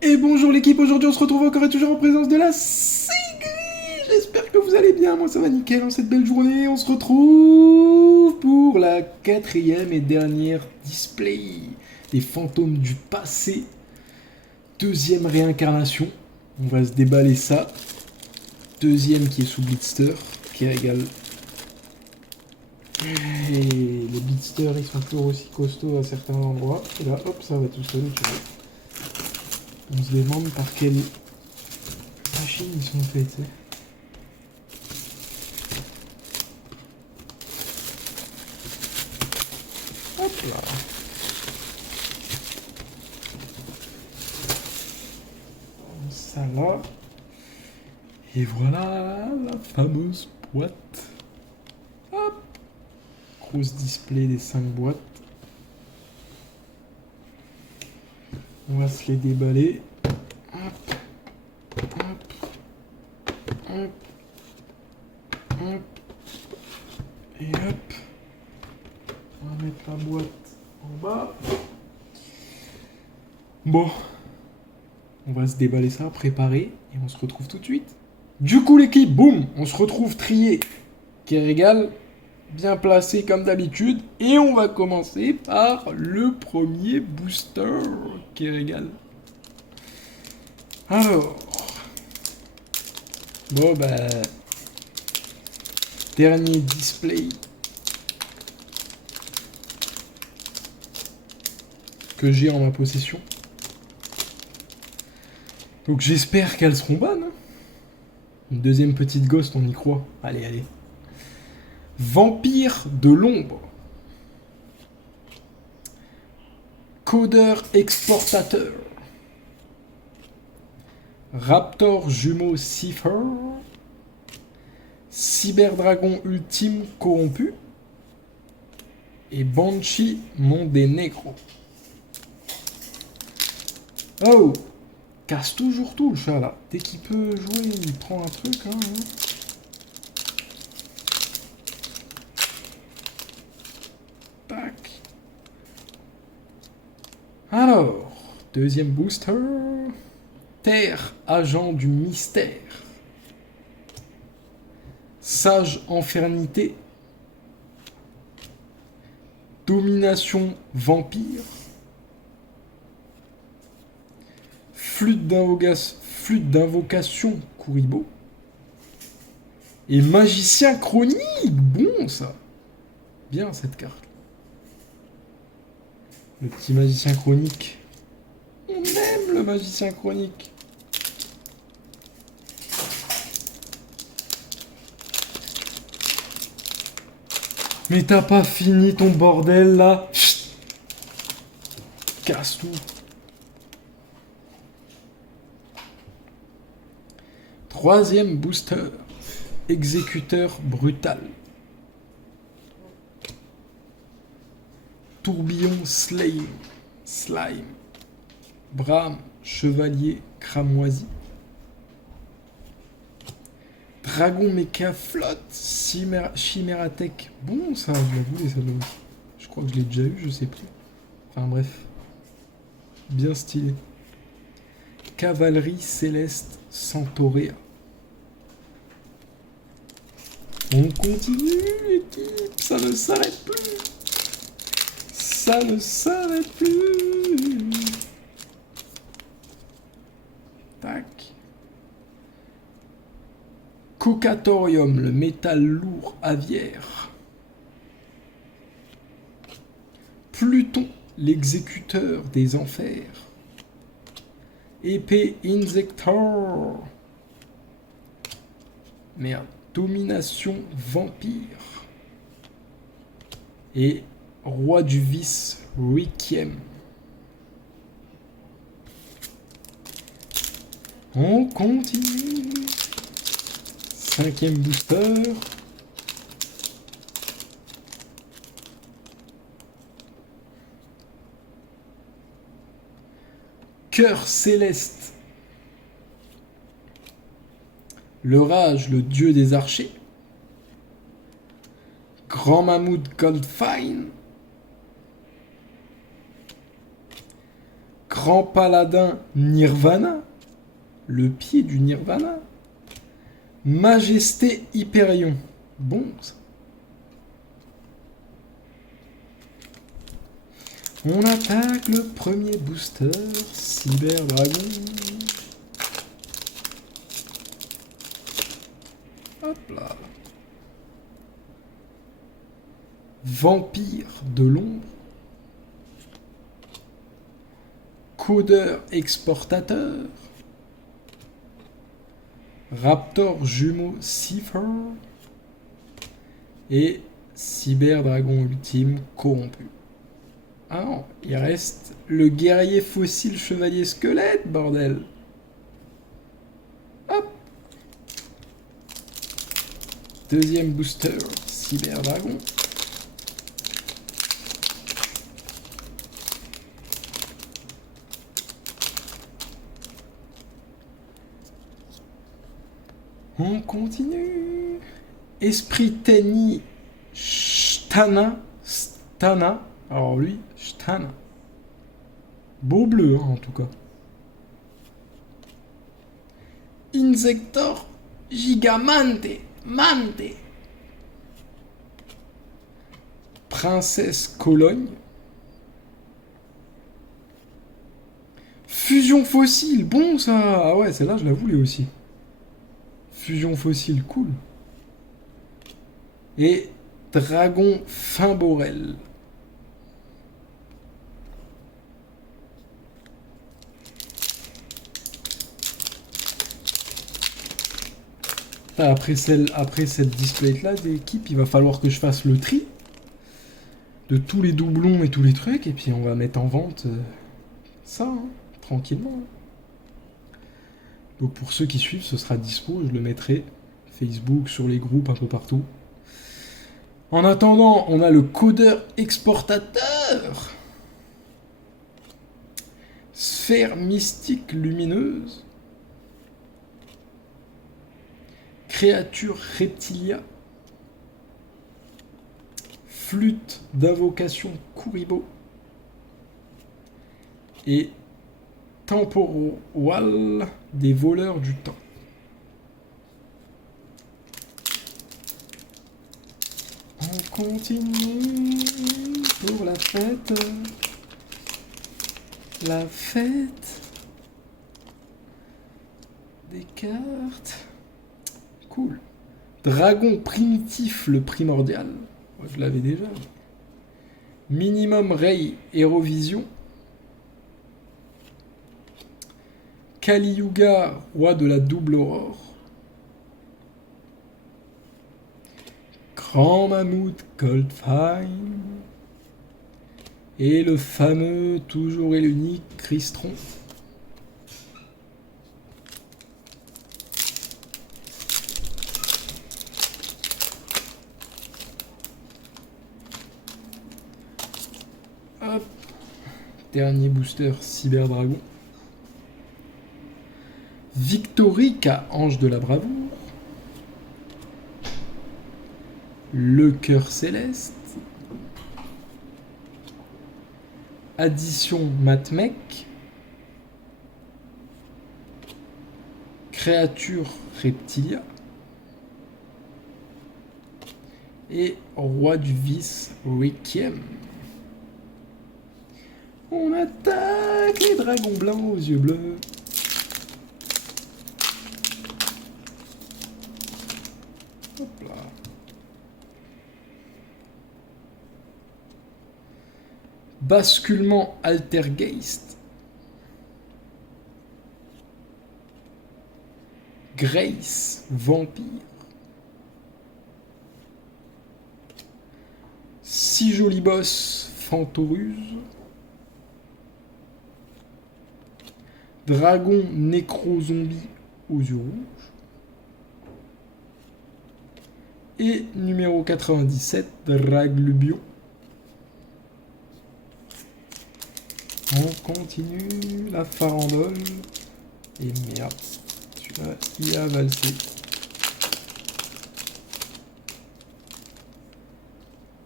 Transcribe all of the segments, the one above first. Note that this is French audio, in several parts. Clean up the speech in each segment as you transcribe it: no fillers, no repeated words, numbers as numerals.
Et bonjour l'équipe, aujourd'hui on se retrouve encore et toujours en présence de la Segri. J'espère que vous allez bien, moi ça va nickel en cette belle journée. On se retrouve pour la quatrième et dernière display des fantômes du passé. Deuxième réincarnation, on va se déballer ça. Deuxième qui est sous Blitster, qui régale. Et les Blitsters ils sont toujours aussi costauds à certains endroits. Et là hop ça va tout seul, tu vois. On se demande par quelle machine ils sont faits, tu sais. Hop là. Ça là. Et voilà la fameuse boîte. Hop. Grosse display des 5 boîtes. On va se les déballer. Hop. Hop. Hop. Hop. Et hop. On va mettre la boîte en bas. Bon. On va se déballer ça, préparer, et on se retrouve tout de suite. Du coup l'équipe, boum, on se retrouve trié. Qui régale, bien placé comme d'habitude. Et on va commencer par le premier booster qui régale. Alors. Bon bah. Dernier display. Que j'ai en ma possession. Donc j'espère qu'elles seront bonnes. Une deuxième petite ghost, on y croit. Allez, allez. Vampire de l'ombre. Codeur exportateur. Raptor jumeau Cipher. Cyberdragon ultime corrompu. Et Banshee Monténégro. Oh! Casse toujours tout le chat là. Dès qu'il peut jouer, il prend un truc. Hein. Tac. Alors, deuxième booster. Terre, agent du mystère. Sage infernité. Domination vampire. Flûte d'invocation Kuribo. Et magicien chronique. Bon ça. Bien cette carte. Le petit magicien chronique. On aime le magicien chronique. Mais t'as pas fini ton bordel là. Chut. Casse tout. Troisième booster. Exécuteur brutal. Tourbillon Slime. Bram, chevalier cramoisi. Dragon méca flotte. Chimératech. Bon, ça, je la voulais, ça aussi. Je crois que je l'ai déjà eu, je sais plus. Enfin, bref. Bien stylé. Cavalerie céleste Centaurea. On continue, l'équipe. Ça ne s'arrête plus. Ça ne s'arrête plus. Tac. Cocatorium, le métal lourd aviaire. Pluton, l'exécuteur des enfers. Épée Insector. Merde. Domination vampire. Et roi du vice Requiem. On continue. Cinquième booster. Cœur céleste. Le rage, le dieu des archers. Grand mammouth Goldfine. Grand paladin Nirvana. Le pied du Nirvana. Majesté Hyperion. Bon, ça. On attaque le premier booster, Cyber Dragon. Hop là. Vampire de l'ombre. Codeur exportateur. Raptor jumeau Cipher. Et Cyber Dragon ultime corrompu. Ah non, il reste le guerrier fossile chevalier squelette, bordel. Hop. Deuxième booster, Cyber Dragon. On continue. Esprit Tenny Stana. Alors lui, Stana. Beau bleu, hein, en tout cas. Insector Gigamante. Mante. Princesse Cologne. Fusion fossile, bon ça. Ah ouais, celle-là, je la voulais aussi. Fusion fossile, cool. Et Dragon Fimborel. Après cette display-là d'équipe, il va falloir que je fasse le tri de tous les doublons et tous les trucs, et puis on va mettre en vente ça, hein, tranquillement. Donc pour ceux qui suivent, ce sera dispo, je le mettrai Facebook, sur les groupes, un peu partout. En attendant, on a le codeur exportateur. Sphère mystique lumineuse. Créature reptilia. Flûte d'invocation Kuribo. Et temporal des voleurs du temps. On continue pour la fête. La fête des cartes. Cool. Dragon primitif, le primordial. Ouais, je l'avais déjà. Minimum Ray Hérovision. Kali Yuga, roi de la double aurore. Grand mammouth Goldfine. Et le fameux, toujours et l'unique, Crystron. Hop. Dernier booster, Cyber Dragon. Victorica, ange de la bravoure. Le cœur céleste. Addition Matmec. Créature reptilia. Et roi du vice Requiem. On attaque les dragons blancs aux yeux bleus. Hop là. Basculement Altergeist. Grace Vampire. 6 jolis boss Fantoruse. Dragon Nécro-Zombie aux yeux rouges. Et numéro 97, Draglubion. On continue la farandole. Et merde, celui-là, il a valsé.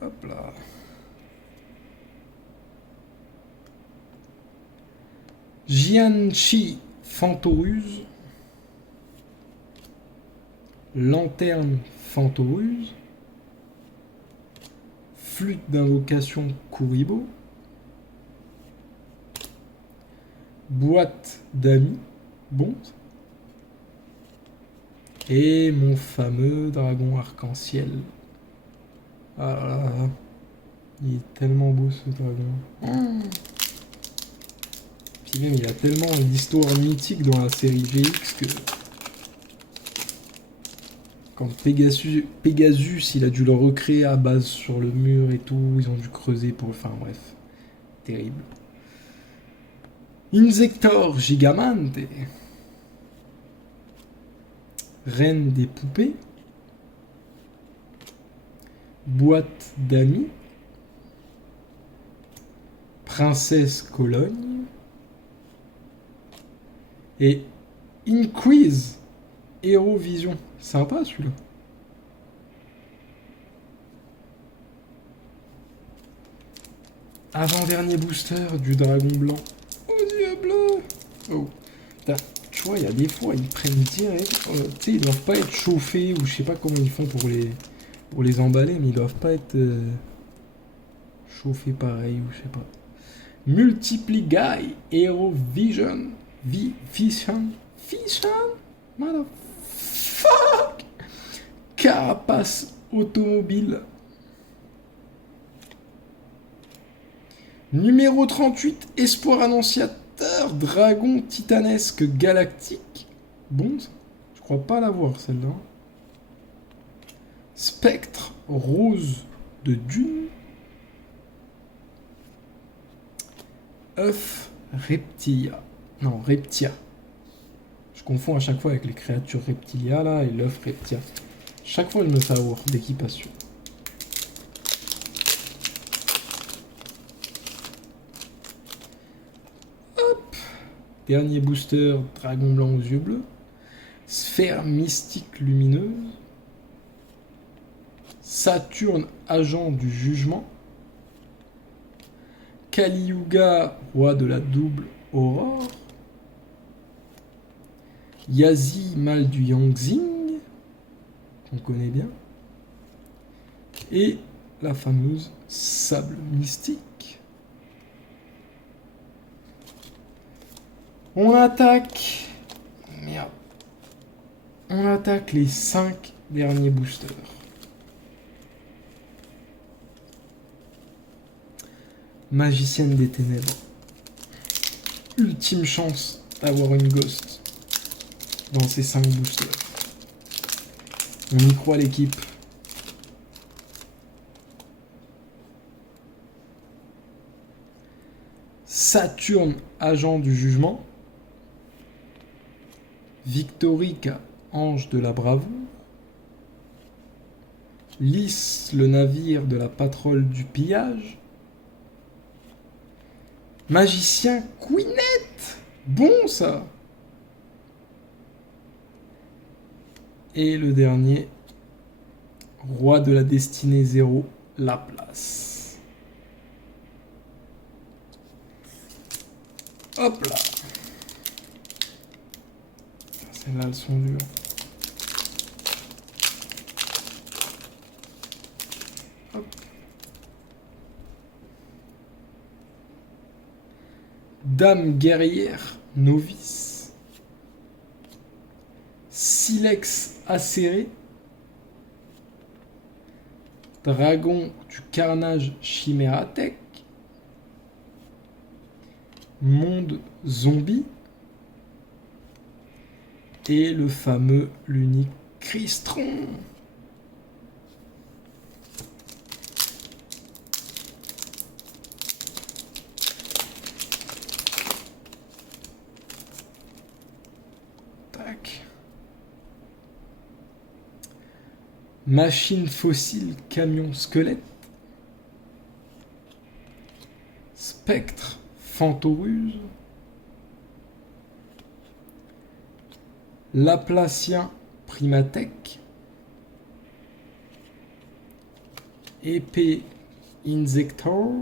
Hop là. Jianchi Fantoruse. Lanterne Fantoruse. Flûte d'invocation Kuribo. Boîte d'amis. Bon. Et mon fameux dragon arc-en-ciel. Ah là là. Il est tellement beau ce dragon. Puis même il a tellement d'histoires mythiques dans la série GX que... Quand Pegasus, il a dû le recréer à base sur le mur et tout, ils ont dû creuser pour... Enfin bref, terrible. Insector Gigamante. Reine des poupées. Boîte d'amis. Princesse Cologne. Et Inquiz Hérovision. Sympa celui-là. Avant-dernier booster du dragon blanc. Aux yeux bleus. Oh. Putain, tu vois, il y a des fois, ils prennent direct. Tu sais, ils doivent pas être chauffés ou je sais pas comment ils font pour les emballer, mais ils doivent pas être chauffés pareil ou je sais pas. Multiply Guy Hero Vision. Vision. Motherfuck. Carapace automobile. Numéro 38, Espoir annonciateur, dragon titanesque galactique. Bon, je crois pas l'avoir celle-là. Spectre rose de dune. œuf reptilia. Non, reptia. Je confonds à chaque fois avec les créatures reptilia là et l'œuf reptia. Chaque fois je me fais avoir d'équipation. Hop. Dernier booster, dragon blanc aux yeux bleus. Sphère mystique lumineuse. Saturne, agent du jugement. Kali Yuga, roi de la double aurore. Yazi, mal du Yangzing, qu'on connaît bien. Et la fameuse sable mystique. On attaque. Merde. On attaque les 5 derniers boosters. Magicienne des ténèbres. Ultime chance d'avoir une ghost dans ces 5 boosters. On y croit l'équipe. Saturne, agent du jugement. Victorica, ange de la bravoure. Lys, le navire de la patrouille du pillage. Magicien Queenette. Bon ça. Et le dernier, roi de la destinée 0, Laplace. Hop là. Celles-là, elles sont dures. Hop. Dame guerrière, novice. Silex acéré. Dragon du carnage chimératech. Monde zombie. Et le fameux, l'unique Crystron. Tac. Machine fossile, camion squelette. Spectre Fantoruse, Laplacien Primatech, Épée Insector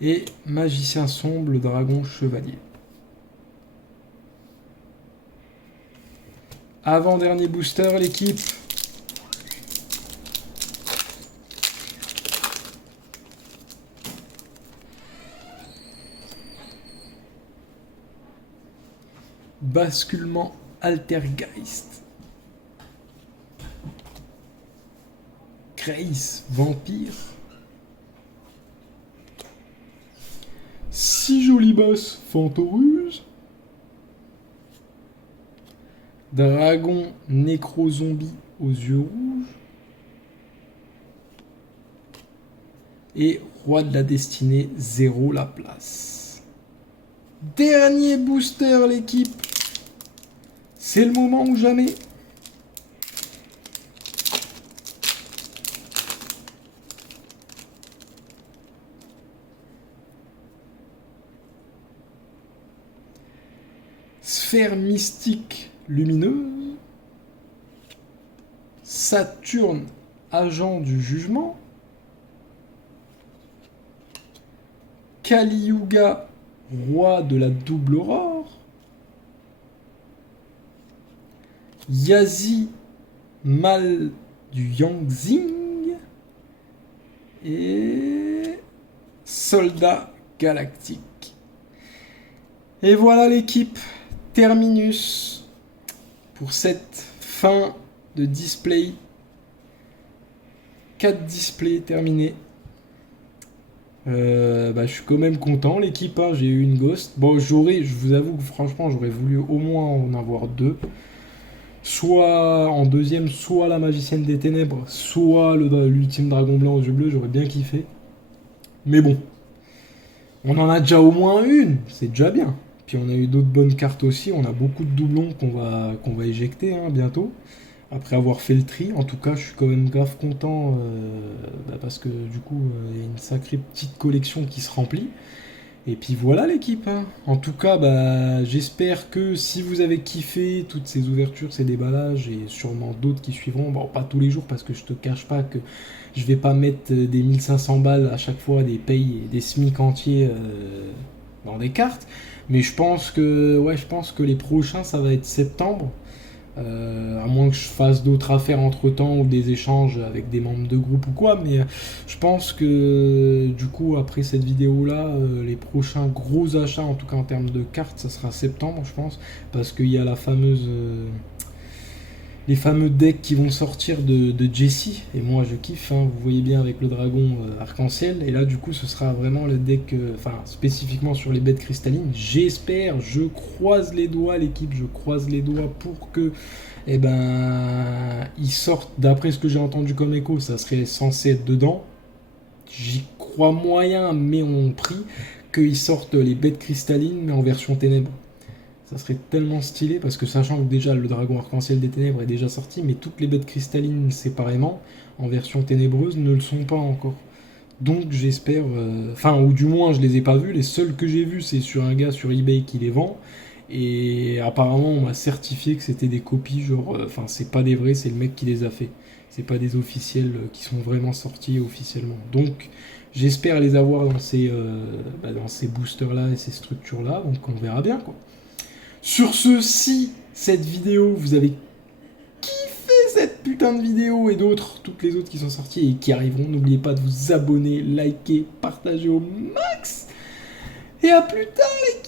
et Magicien Sombre, le Dragon Chevalier. Avant-dernier booster, l'équipe. Basculement Altergeist. Grace Vampire. 6 jolis boss Fantoruse. Dragon Nécro-Zombie aux yeux rouges. Et Roi de la Destinée, 0 la place. Dernier booster, l'équipe. C'est le moment ou jamais. Sphère mystique lumineuse. Saturne, agent du jugement. Kali Yuga, roi de la double aurore. Yazi, mal du Yangzing. Et soldat galactique. Et voilà l'équipe. Terminus pour cette fin de display. 4 displays terminés. Je suis quand même content, l'équipe, hein, j'ai eu une Ghost. Bon, je vous avoue que franchement, j'aurais voulu au moins en avoir 2. Soit en deuxième, soit la Magicienne des Ténèbres, soit l'ultime Dragon Blanc aux yeux bleus, j'aurais bien kiffé. Mais bon, on en a déjà au moins une, c'est déjà bien. Puis on a eu d'autres bonnes cartes aussi, on a beaucoup de doublons qu'on va éjecter bientôt. Après avoir fait le tri, en tout cas, je suis quand même grave content parce que du coup, il y a une sacrée petite collection qui se remplit. Et puis voilà l'équipe. En tout cas, j'espère que si vous avez kiffé toutes ces ouvertures, ces déballages et sûrement d'autres qui suivront, bon, pas tous les jours parce que je te cache pas que je vais pas mettre des 1500 balles à chaque fois, des payes et des SMIC entiers dans des cartes. Mais je pense que les prochains, ça va être septembre. À moins que je fasse d'autres affaires entre temps ou des échanges avec des membres de groupe ou quoi, mais je pense que du coup après cette vidéo là les prochains gros achats, en tout cas en termes de cartes, ça sera septembre je pense, parce qu'il y a les fameux decks qui vont sortir de Jessie, et moi je kiffe, vous voyez bien avec le dragon arc-en-ciel, et là du coup ce sera vraiment le deck, spécifiquement sur les bêtes cristallines. J'espère, je croise les doigts l'équipe, je croise les doigts pour que ils sortent, d'après ce que j'ai entendu comme écho, ça serait censé être dedans. J'y crois moyen, mais on prie qu'ils sortent les bêtes cristallines mais en version ténèbres. Ça serait tellement stylé, parce que sachant que déjà le dragon arc-en-ciel des ténèbres est déjà sorti, mais toutes les bêtes cristallines séparément, en version ténébreuse, ne le sont pas encore. Donc j'espère, ou du moins je les ai pas vus, les seuls que j'ai vus c'est sur un gars sur eBay qui les vend, et apparemment on m'a certifié que c'était des copies, c'est pas des vrais, c'est le mec qui les a fait. C'est pas des officiels qui sont vraiment sortis officiellement. Donc j'espère les avoir dans ces boosters là et ces structures là, donc on verra bien quoi. Sur ce, si cette vidéo, vous avez kiffé cette putain de vidéo et d'autres, toutes les autres qui sont sorties et qui arriveront, n'oubliez pas de vous abonner, liker, partager au max. Et à plus tard les